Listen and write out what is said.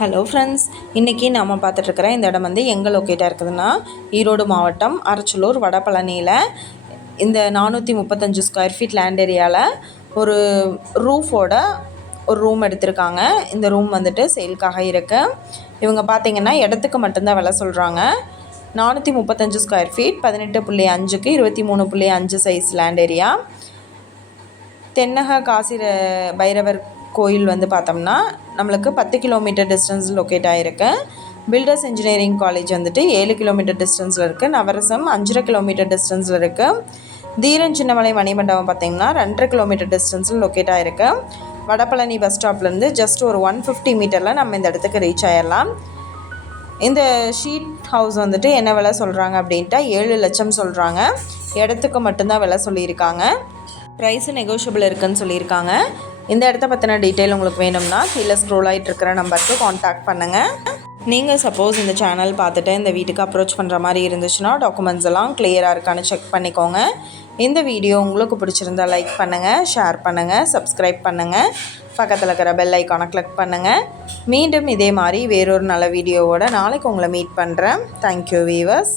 Hello friends, இன்றைக்கி நம்ம பார்த்துட்ருக்குற இந்த இடம் வந்து எங்கே லொக்கேட்டாக இருக்குதுன்னா ஈரோடு மாவட்டம் அரச்சலூர் வடபழனியில் இந்த 435 ஸ்கொயர் ஃபீட் லேண்ட் ஏரியாவில் ஒரு ரூஃபோட ஒரு ரூம் எடுத்திருக்காங்க. இந்த ரூம் வந்துட்டு சேலுக்காக இருக்குது. இவங்க பார்த்திங்கன்னா இடத்துக்கு மட்டும்தான் விலை சொல்கிறாங்க. 435 ஸ்கொயர் ஃபீட் 18.5க்கு 23.5 சைஸ் லேண்ட் ஏரியா. தென்னக காசி பைரவர் கோயில் வந்து பார்த்தோம்னா நம்மளுக்கு 10 கிலோமீட்டர் டிஸ்டன்ஸ் லொக்கேட் ஆகிருக்கு. பில்டர்ஸ் இன்ஜினியரிங் காலேஜ் வந்துட்டு 7 கிலோமீட்டர் டிஸ்டன்ஸில் இருக்குது. நவரசம் 5.5 கிலோமீட்டர் டிஸ்டன்ஸில் இருக்குது. தீரன் சின்னமலை மணிமண்டபம் பார்த்திங்கன்னா 2.5 கிலோமீட்டர் டிஸ்டன்ஸில் லொக்கேட் ஆகிருக்கு. வடபழனி பஸ் ஸ்டாப்லேருந்து ஜஸ்ட் ஒரு 150 மீட்டரில் நம்ம இந்த இடத்துக்கு ரீச் ஆகிடலாம். இந்த ஷீட் ஹவுஸ் வந்துட்டு என்ன விலை சொல்கிறாங்க அப்படின்ட்டா 7 லட்சம் சொல்கிறாங்க. இடத்துக்கு மட்டும்தான் விலை சொல்லியிருக்காங்க. ப்ரைஸு நெகோஷியபிள் இருக்குதுன்னு சொல்லியிருக்காங்க. இந்த இடத்த பற்றின டீட்டெயில் உங்களுக்கு வேணும்னா கீழே ஸ்க்ரோல் ஆகிட்டு இருக்கிற நம்பருக்கு காண்டாக்ட் பண்ணுங்கள். நீங்கள் சப்போஸ் இந்த சேனல் பார்த்துட்டு இந்த வீட்டுக்கு அப்ரோச் பண்ணுற மாதிரி இருந்துச்சுன்னா டாக்குமெண்ட்ஸ் எல்லாம் கிளியராக இருக்கான்னு செக் பண்ணிக்கோங்க. இந்த வீடியோ உங்களுக்கு பிடிச்சிருந்தால் லைக் பண்ணுங்கள், ஷேர் பண்ணுங்கள், சப்ஸ்கிரைப் பண்ணுங்கள், பக்கத்தில் இருக்கிற பெல் ஐக்கானை கிளிக் பண்ணுங்கள். மீண்டும் இதே மாதிரி வேறொரு நல்ல வீடியோவோட நாளைக்கு உங்களை மீட் பண்ணுறேன். Thank you viewers.